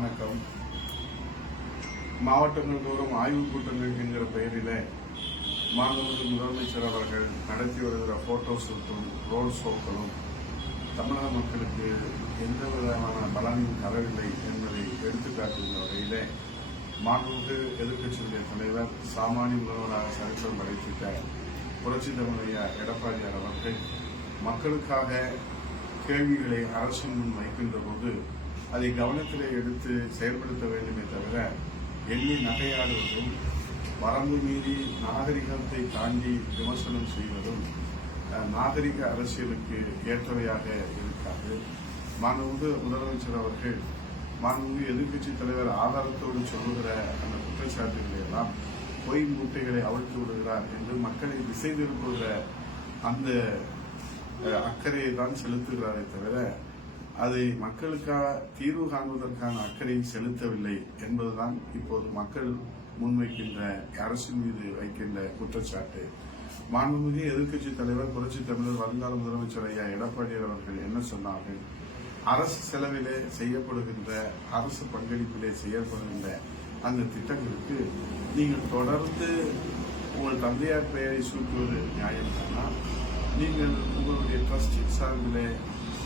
வணக்கம். மாவட்டங்கள் தோறும் ஆய்வுக் கூட்டங்கள் என்கிற பெயரில் மாண்புமிகு முதலமைச்சர் அவர்கள் நடத்தி வருகிற போட்டோ ஷூட்டும் ரோல் ஷோக்களும் தமிழக மக்களுக்கு எந்த விதமான பலனும் தரவில்லை என்பதை எடுத்துக்காட்டுகின்ற வகையில் மாண்புமிகு எதிர்க்கட்சியுடைய தலைவர் சாமானிய முதல்வராக சரித்திரம் படைத்திட்ட புரட்சி தமிழையா எடப்பாடியார் அவர்கள் மக்களுக்காக கேள்விகளை அரசின் முன் வைக்கின்ற போது அதை கவனத்தில் எடுத்து செயல்படுத்த வேண்டுமே தவிர எண்ணி நகையாடுவதும் வரம்பு மீறி நாகரிகத்தை தாண்டி விமர்சனம் செய்வதும் நாகரிக அரசியலுக்கு ஏற்றவையாக இருக்காது. மாண்புமிகு முதலமைச்சர் அவர்கள் மாண்புமிகு எதிர்க்கட்சி தலைவர் ஆதாரத்தோடு சொல்லுகிற அந்த குற்றச்சாட்டுகளை எல்லாம் பொய் மூட்டைகளை அவிழ்த்து விடுகிறார் என்று மக்களை திசை திருப்புகிற அந்த அக்கறையை தான் செலுத்துகிறாரே தவிர அதை மக்களுக்காக தீர்வு காண்பதற்கான அக்கறை செலுத்தவில்லை என்பதுதான் இப்போது மக்கள் முன்வைக்கின்ற அரசின் மீது வைக்கின்ற குற்றச்சாட்டு. மாண்புமிகு எதிர்க்கட்சி தலைவர் புரட்சி தமிழர் வருங்கால முதலமைச்சர் ஐயா எடப்பாடி அவர்கள் என்ன சொன்னார்கள்? அரசு செலவிலே செய்யப்படுகின்ற அரசு பங்களிப்பிலே செய்யப்படுகின்ற அந்த திட்டங்களுக்கு நீங்கள் தொடர்ந்து உங்கள் தந்தையார் பெயரை சூட்டுவது நியாயம்தானா நீங்கள் உங்களுடைய ட்ரஸ்டின் சார்பிலே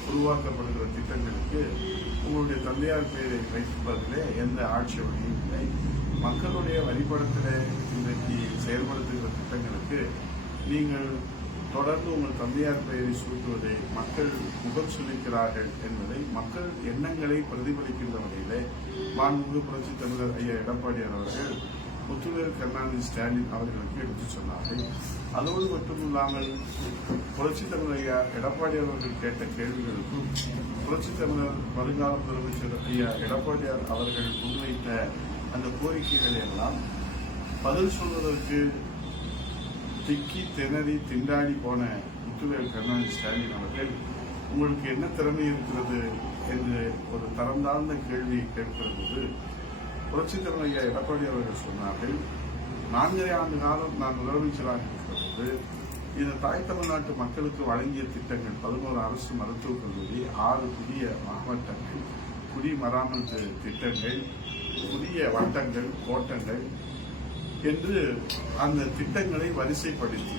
உருவாக்கப்படுகிற திட்டங்களுக்கு உங்களுடைய தந்தையார் பெயரை வைப்பதிலே எந்த ஆட்சேபனையும் இல்லை. மக்களுடைய வழிபடத்தில் இன்றைக்கு செயல்படுத்துகிற திட்டங்களுக்கு நீங்கள் தொடர்ந்து உங்கள் தந்தையார் பெயரை சூட்டுவதை மக்கள் முகம் சொல்லிக்கிறார்கள் என்பதை மக்கள் எண்ணங்களை பிரதிபலிக்கின்ற வகையிலே மாண்புமிகு புரட்சி தமிழர் ஐயா எடப்பாடியார் அவர்கள் முத்துவேல் கருணாநிதி ஸ்டாலின் அவர்களுக்கு எடுத்துச் சொன்னார்கள் அதோடு மட்டுமில்லாமல் புரட்சி தமிழர் ஐயா எடப்பாடி அவர்கள் கேட்ட கேள்விகளுக்கும் புரட்சி தமிழர் வருங்கால முதலமைச்சர் ஐயா எடப்பாடியார் அவர்கள் முன்வைத்த அந்த கோரிக்கைகள் எல்லாம் பதில் சொல்வதற்கு திக்கி திணறி திண்டாடி போன முத்துவேல் கருணாநிதி ஸ்டாலின் அவர்கள் உங்களுக்கு என்ன திறமை இருக்கிறது? என்று ஒரு தரம் தாழ்ந்த கேள்வி கேட்கிற போது புரட்சி ஐயா எடப்பாடி அவர்கள் சொன்னார்கள் நான்கரை ஆண்டு காலம் நான் முதலமைச்சராக இருக்கிற இந்த தாய் தமிழ்நாட்டு மக்களுக்கு வழங்கிய திட்டங்கள். பதினோரு அரசு மருத்துவக் கல்லூரி ஆறு புதிய மாவட்டங்கள் குடிமராமல் திட்டங்கள் புதிய வட்டங்கள் கோட்டங்கள் என்று அந்த திட்டங்களை வரிசைப்படுத்தி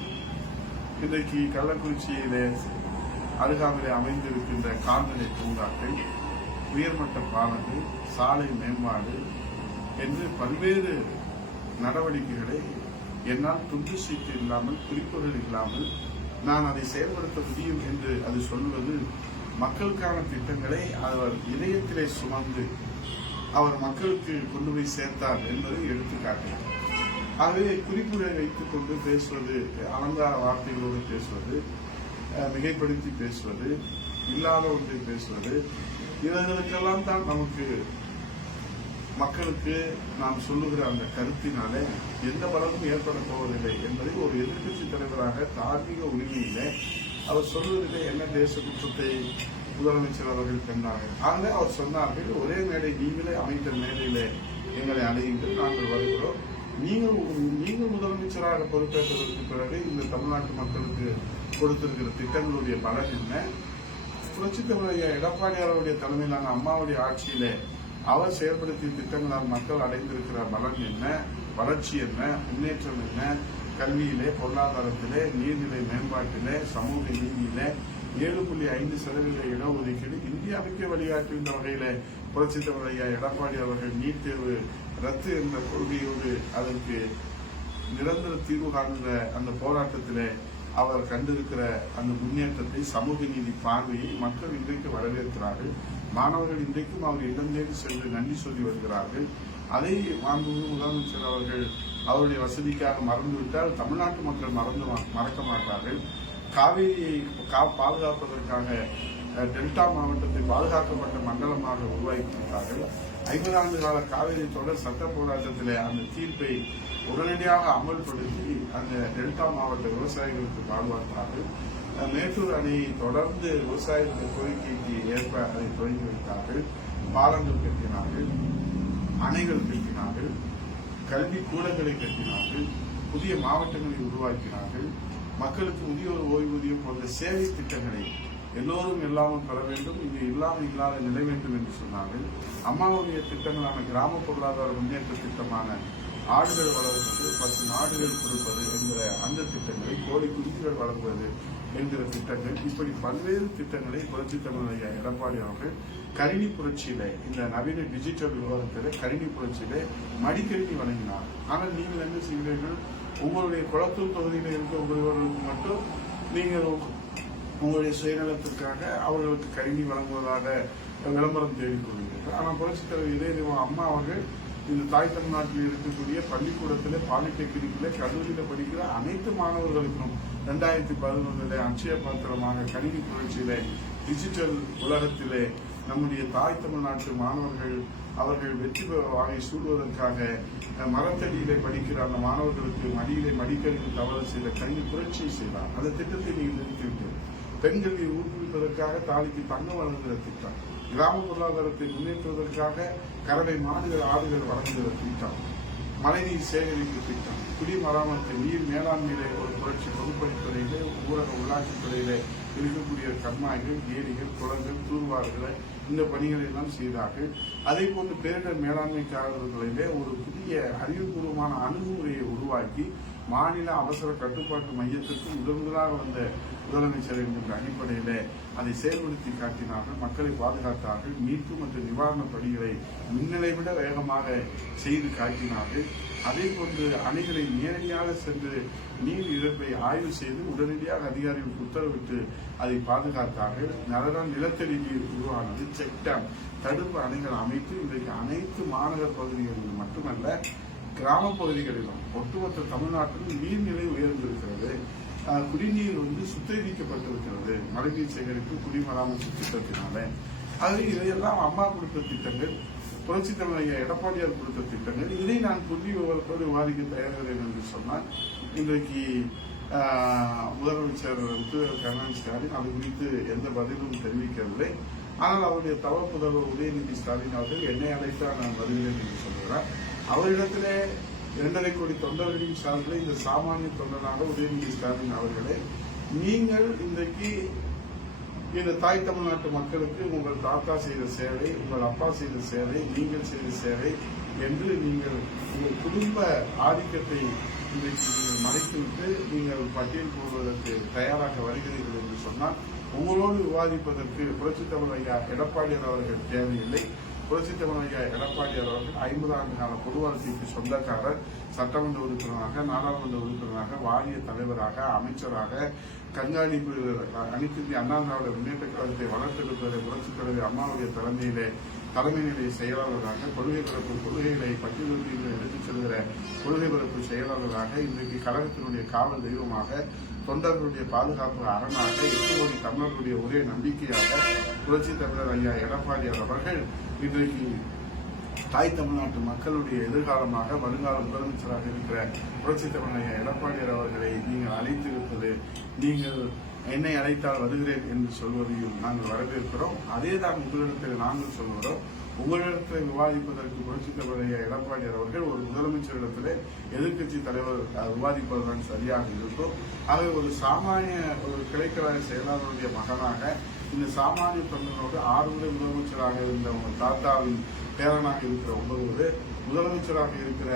இன்றைக்கு கள்ளக்குறிச்சியிலே அருகாமையிலே அமைந்திருக்கின்ற கால்நடை பூங்காக்கள் உயர்மட்ட பாலங்கள் சாலை மேம்பாடு என்று பல்வேறு நடவடிக்கைகளை என்னால் துண்டு சீட்டு இல்லாமல் குறிப்புகள் இல்லாமல் நான் அதை செயல்படுத்த முடியும் என்று அது சொல்வது மக்களுக்கான திட்டங்களை அவர் இதயத்திலே சுமந்து அவர் மக்களுக்கு கொண்டு போய் சேர்த்தார் என்பதை எடுத்துக்காட்டுகிறார் ஆகவே குறிப்புகளை வைத்துக் கொண்டு பேசுவது அலங்கார வார்த்தைகளோடு பேசுவது மிகைப்படுத்தி பேசுவது இல்லாத ஒன்றை பேசுவது இவர்களுக்கெல்லாம் தான் நமக்கு மக்களுக்கு நாம் சொல்லுகிற அந்த கருத்தினாலே எந்த பலனும் ஏற்பட போவதில்லை என்பதை ஒரு எதிர்கட்சி தலைவராக தார்மீக உரிமையிலே அவர் சொல்வதிலே என்ன தேச குற்றத்தை முதலமைச்சர் அவர்கள் கண்டார்கள் ஆக அவர் சொன்னார்கள் ஒரே மேடை நீங்களே அமைத்த மேடையிலே எங்களை அணையுங்கள் நாங்கள் வருகிறோம். நீங்கள் நீங்கள் முதலமைச்சராக பொறுப்பேற்றதற்கு பிறகு இந்த தமிழ்நாட்டு மக்களுக்கு கொடுத்திருக்கிற திட்டங்களுடைய பலன் என்ன? புரட்சி தமிழையா எடப்பாடியாருடைய தலைமையிலான அம்மாவுடைய ஆட்சியிலே அவர் செயல்படுத்திய திட்டங்களால் மக்கள் அடைந்திருக்கிற பலன் என்ன வளர்ச்சி என்ன முன்னேற்றம் என்ன கல்வியிலே பொருளாதாரத்திலே நீர்நிலை மேம்பாட்டிலே சமூக நீதியிலே ஏழு புள்ளி ஐந்து சதவீத இடஒதுக்கீடு இந்தியாவுக்கே வழிகாட்டுகின்ற வகையில புரட்சி ஐயா எடப்பாடி அவர்கள் நீட் தேர்வு ரத்து என்ற கொள்கையோடு அதற்கு நிரந்தர தீர்வு காண்கிற அந்த போராட்டத்திலே அவர் கண்டிருக்கிற அந்த முன்னேற்றத்தை சமூக நீதி பார்வையை மக்கள் இன்றைக்கு வரவேற்கிறார்கள். மாணவர்கள் இன்றைக்கும் அவர் இடம் தேடி சென்று நன்றி சொல்லி வருகிறார்கள். அதை மாண்புமிகு முதலமைச்சர் அவர்கள் அவருடைய வசதிக்காக மறந்துவிட்டால் தமிழ்நாட்டு மக்கள் மறந்து மறக்க மாட்டார்கள். காவிரியை கா- பாதுகாப்பதற்காக டெல்டா மாவட்டத்தை பாதுகாக்கப்பட்ட மண்டலமாக உருவாக்கிவிட்டார்கள். ஐம்பது ஆண்டு கால காவிரி தொடர் சட்ட போராட்டத்திலே அந்த தீர்ப்பை உடனடியாக அமல்படுத்தி அந்த டெல்டா மாவட்ட விவசாயிகளுக்கு பாதுகாத்தார்கள். மேட்டூர் அணையை தொடர்ந்து விவசாயிகளுடைய கோரிக்கைக்கு ஏற்ப அதை தொடங்கி வைத்தார்கள். பாலங்கள் கட்டினார்கள். அணைகள் கட்டினார்கள். கல்வி கூடங்களை கட்டினார்கள். புதிய மாவட்டங்களை உருவாக்கினார்கள். மக்களுக்கு முதியோர் ஓய்வூதியம் போன்ற சேவை திட்டங்களை எல்லோரும் இல்லாமல் பெற வேண்டும். இது இல்லாமல் இல்லாத நிலை வேண்டும் என்று சொன்னார்கள். அம்மாவுடைய திட்டங்களான கிராம பொருளாதார முன்னேற்ற திட்டமான ஆடுகள் வளர்ப்பது பத்து நாடுகள் கொடுப்பது என்கிற அந்த திட்டங்களை கோழி குஞ்சுகள் வளர்ப்பது என்கிற திட்டங்கள் இப்படி பல்வேறு திட்டங்களை புரட்சி தமிழக எடப்பாடி அவர்கள் கணினி புரட்சியில இந்த நவீன டிஜிட்டல் விவாதத்தில கணினி புரட்சியில மடிக்கணினி வழங்கினார். ஆனால் நீங்கள் என்ன செய்கிறீர்கள்? உங்களுடைய குளத்தூர் தொகுதியில் இருக்கிறவர்களுக்கு மட்டும் நீங்கள் உங்களுடைய சுயநலத்திற்காக அவர்களுக்கு கணினி வழங்குவதாக விளம்பரம் தேடிக் கொள்கிறீர்கள் ஆனால் புரட்சித் தலைவர் இதே அம்மா அவர்கள் இந்த தாய் தமிழ்நாட்டில் இருக்கக்கூடிய பள்ளிக்கூடத்தில் பாலிடெக்னிக்கில் கல்லூரியில் படிக்கிற அனைத்து மாணவர்களுக்கும் ரெண்டாயிரத்தி பதினொன்றில் அட்சய பாத்திரமாக கணினி புரட்சியிலே டிஜிட்டல் உலகத்திலே நம்முடைய தாய் தமிழ்நாட்டு மாணவர்கள் அவர்கள் வெற்றி பெற வாகை சூடுவதற்காக மரத்தடியிலே படிக்கிற அந்த மாணவர்களுக்கு மடியிலே மடிக்கணிக்கு தவறு செய்த கல்வி புரட்சியை செய்தார். அந்த திட்டத்தை நீங்கள் நிறுத்திவிட்டீர்கள் பெண்களை ஊக்குவிப்பதற்காக தாலிக்கு தங்கம் வழங்குகிற திட்டம். கிராம பொருளாதாரத்தை முன்னேற்றுவதற்காக கரடை மாடுகள் ஆடுகள் வழங்குகிற திட்டம். மழைநீர் சேகரிப்பு திட்டம். குடிமராமத்து நீர் மேலாண்மையிலே ஒரு புரட்சி பொதுப்பணித்துறையிலே ஊரக உள்ளாட்சித்துறையிலே இருக்கக்கூடிய கண்மாய்கள் ஏரிகள் குளங்கள் தூர்வார்களை இந்த பணிகளை எல்லாம் செய்தார்கள். அதே போன்று பேரிடர் மேலாண்மைக்காரர்களிலே ஒரு புதிய அறிவுபூர்வமான அணுகுமுறையை உருவாக்கி மாநில அவசர கட்டுப்பாட்டு மையத்திற்கு முதல் முதலாக வந்த முதலமைச்சர் என்கின்ற அடிப்படையிலே அதை செயல்படுத்தி காட்டினார்கள். மக்களை பாதுகாத்தார்கள். மீட்பு மற்றும் நிவாரணப் பணிகளை முன்னிலை விட வேகமாக செய்து காட்டினார்கள். அதே போன்று அணைகளை நேரடியாக சென்று நீர் இழப்பை ஆய்வு செய்து உடனடியாக அதிகாரிகளுக்கு உத்தரவிட்டு அதை பாதுகாத்தார்கள். அதனால் நிலத்தடி நீர் உருவானது செக் டேம் தடுப்பு அணைகள் அமைத்து இன்றைக்கு அனைத்து மாநகர் பகுதிகளில் மட்டுமல்ல கிராம பகுதிகளிலும் ஒட்டுமொத்த தமிழ்நாட்டிலும் நீர்நிலை உயர்ந்திருக்கிறது. குடிநீர் வந்து சுத்திகரிக்கப்பட்டிருக்கிறது. மழைநீர் சேகரிப்பு குடிமராமத்து திட்டத்தினால. அது இதையெல்லாம் அம்மா கொடுத்த திட்டங்கள் புரட்சி தலைவர் எடப்பாடியார் கொடுத்த திட்டங்கள் இதை நான் புள்ளி விவரத்தோடு விவாதிக்க தயாரிக்கிறேன் என்று சொன்னால் இன்றைக்கு முதலமைச்சர் திரு கருணாநிதி ஸ்டாலின் அது குறித்து எந்த பதிலும் தெரிவிக்கவில்லை. ஆனால் அவருடைய தவ புதல்வர் உதயநிதி ஸ்டாலின் அவர்கள் என்னை அழைத்தால் நான் வருகிறேன் என்று சொல்கிறார். அவரிடத்திலே இரண்டரை கோடி தொண்டர்களின் சார்பில் இந்த சாமானிய தொண்டனாக உதயநிதி ஸ்டாலின் அவர்களே நீங்கள் இன்றைக்கு இந்த தாய் தமிழ்நாட்டு மக்களுக்கு உங்கள் தாத்தா செய்த சேவை உங்கள் அப்பா செய்த சேவை நீங்கள் செய்த சேவை என்று நீங்கள் உங்கள் குடும்ப ஆதிக்கத்தை இன்றைக்கு நீங்கள் மறைத்துவிட்டு நீங்கள் பட்டியல் போடுவதற்கு தயாராக வருகிறீர்கள் என்று சொன்னால் உங்களோடு விவாதிப்பதற்கு புரட்சித் தமிழ் ஐயா எடப்பாடியார் அவர்கள் தேவையில்லை. புரட்சித் தமிழ் எடப்பாடியார் அவர்கள் ஐம்பது ஆண்டு கால பொது வாழ்க்கைக்கு சொந்தக்காரர் சட்டமன்ற உறுப்பினராக நாடாளுமன்ற உறுப்பினராக வாரிய தலைவராக அமைச்சராக கண்காணிப்பு அனைத்து அண்ணா திராவிட முன்னேற்ற கழகத்தை வளர்த்தெடுப்பதை புரட்சித் தலைவர் அம்மாவுடைய தலைமையிலே தலைமை நிலைய செயலாளராக கொள்கை பரப்பு கொள்கைகளை பட்டியலுக்கு எடுத்துச் செல்கிற கொள்கை பரப்பு செயலாளராக இன்றைக்கு கழகத்தினுடைய காவல் தெய்வமாக தொண்டர்களுடைய பாதுகாப்பு அரணாக எட்டு கோடி தமிழர்களுடைய ஒரே நம்பிக்கையாக புரட்சி தமிழர் ஐயா எடப்பாடியார் அவர்கள் இன்றைக்கு தாய் தமிழ்நாட்டு மக்களுடைய எதிர்காலமாக வருங்கால முதலமைச்சராக இருக்கிற புரட்சி தமிழ் ஐயா எடப்பாடியார் அவர்களை நீங்கள் அழைத்திருப்பது நீங்கள் என்னை அழைத்தால் வருகிறேன் என்று சொல்வதையும் நாங்கள் வரவேற்கிறோம். அதே தான் உங்களிடத்தில் நாங்கள் சொல்கிறோம். உங்களிடத்தில் விவாதிப்பதற்கு புரட்சி எடப்பாடி அவர்கள் ஒரு முதலமைச்சரிடத்திலே எதிர்க்கட்சி தலைவர் விவாதிப்பதுதான் சரியாக இருக்கும். ஆகவே ஒரு சாமானிய ஒரு கிளைக்கழக செயலாளருடைய மகனாக இந்த சாமானிய தொண்டனோடு ஆறு முறை முதலமைச்சராக இருந்த உங்கள் தாத்தாவின் பேரனாக இருக்கிற உங்களோடு முதலமைச்சராக இருக்கிற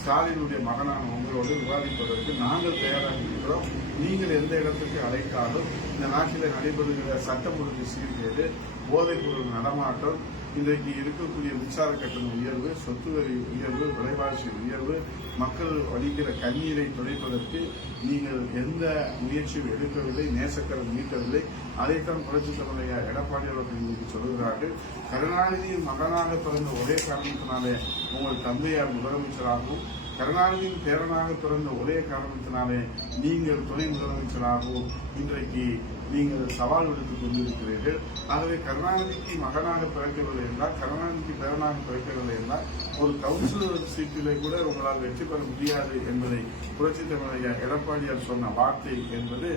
ஸ்டாலினுடைய மகனான உங்களோடு விவாதிப்பதற்கு நாங்கள் தயாராக இருக்கிறோம். நீங்கள் எந்த இடத்துக்கு அழைத்தாலும் இந்த நாட்டில் நடைபெறுகிற சட்டம் ஒழுங்கு சீர்கேடு போதைப் பொருள் நடமாட்டம் இன்றைக்கு இருக்கக்கூடிய மின்சார கட்டண உயர்வு சொத்து வரி உயர்வு விலைவாசி உயர்வு மக்கள் வடிக்கிற கண்ணீரை துடைப்பதற்கு நீங்கள் எந்த முயற்சியும் எடுக்கவில்லை நேசக்கரம் நீட்டவில்லை அதைத்தான் புரட்சி தலைவர் எடப்பாடி அவர்கள் இன்றைக்கு சொல்கிறார்கள். கருணாநிதியின் மகனாக பிறந்த ஒரே காரணத்தினாலே உங்கள் தந்தையார் முதலமைச்சராகவும் கருணாநிதியின் பேரனாக பிறந்த ஒரே காரணத்தினாலே நீங்கள் துணை முதலமைச்சராகவும் இன்றைக்கு நீங்கள் சவால் விடுத்துக் கொண்டிருக்கிறீர்கள். ஆகவே கருணாநிதிக்கு மகனாக பிறக்கவில்லை என்றால் கருணாநிதிக்கு பேரனாக பிறக்கவில்லை என்றால் ஒரு கவுன்சிலர் சீட்டிலே கூட உங்களால் வெற்றி பெற முடியாது என்பதை புரட்சி தமிழையா எடப்பாடியார் சொன்ன வார்த்தை என்பது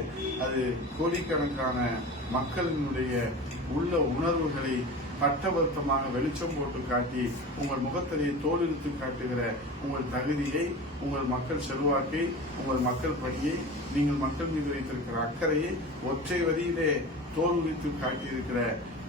அது கோடிக்கணக்கான மக்களினுடைய உள்ள உணர்வுகளை பட்டவர்த்தமாக வெளிச்சம் போட்டு காட்டி உங்கள் முகத்திலேயே தோலெடுத்து காட்டுகிற உங்கள் தகுதியை உங்கள் மக்கள் செல்வாக்கை உங்கள் மக்கள் பணியை நீங்கள் மக்கள் மீது வைத்திருக்கிற அக்கறையை ஒற்றை வரியிலே தோல் விரித்து காட்டியிருக்கிற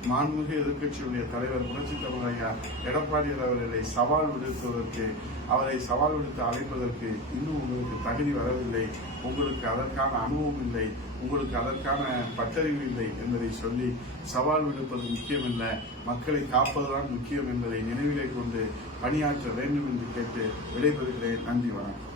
மாண்புமிகு எதிர்க்கட்சியுடைய தலைவர் புரட்சி தமிழையா எடப்பாடியார் அவர்களை சவால் விடுப்பதற்கு அவரை சவால் விடுத்து அழைப்பதற்கு இன்னும் உங்களுக்கு தகுதி வரவில்லை. உங்களுக்கு அதற்கான அனுபவம் இல்லை. உங்களுக்கு அதற்கான பட்டறிவு இல்லை என்பதை சொல்லி சவால் விடுப்பது முக்கியமல்ல. மக்களை காப்பதுதான் முக்கியம் என்பதை நினைவிலே கொண்டு பணியாற்ற வேண்டும் என்று கேட்டு விடைபெறுகிறேன். நன்றி வணக்கம்.